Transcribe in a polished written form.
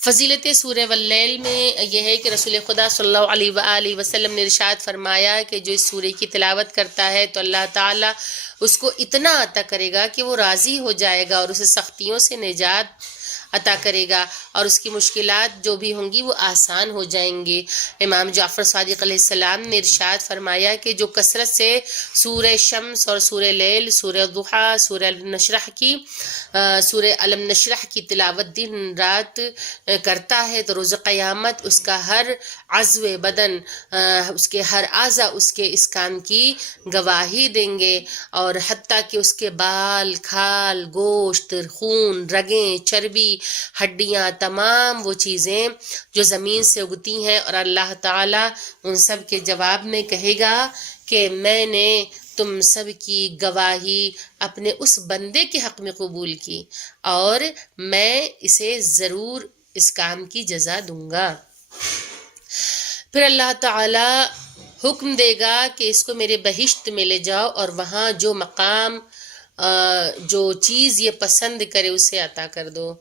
فضیلت سورہ واللیل میں یہ ہے کہ رسول خدا صلی اللہ علیہ وآلہ وسلم نے ارشاد فرمایا کہ جو اس سورہ کی تلاوت کرتا ہے تو اللہ تعالیٰ اس کو اتنا عطا کرے گا کہ وہ راضی ہو جائے گا اور اسے سختیوں سے نجات عطا کرے گا اور اس کی مشکلات جو بھی ہوں گی وہ آسان ہو جائیں گے۔ امام جعفر صادق علیہ السلام نے ارشاد فرمایا کہ جو کثرت سے سورہ شمس اور سورہ لیل، سورہ ضحیٰ، سورہ علم نشرح کی تلاوت دن رات کرتا ہے تو روز قیامت اس کا ہر عضو بدن، اس کے ہر اعضا اس کے اس کام کی گواہی دیں گے، اور حتیٰ کہ اس کے بال، کھال، گوشت، خون، رگیں، چربی، ہڈیاں، تمام وہ چیزیں جو زمین سے اگتی ہیں، اور اللہ تعالیٰ ان سب کے جواب میں کہے گا کہ میں نے تم سب کی گواہی اپنے اس بندے کے حق میں قبول کی اور میں اسے ضرور اس کام کی جزا دوں گا۔ پھر اللہ تعالیٰ حکم دے گا کہ اس کو میرے بہشت میں لے جاؤ اور وہاں جو مقام جو چیز یہ پسند کرے اسے عطا کر دو۔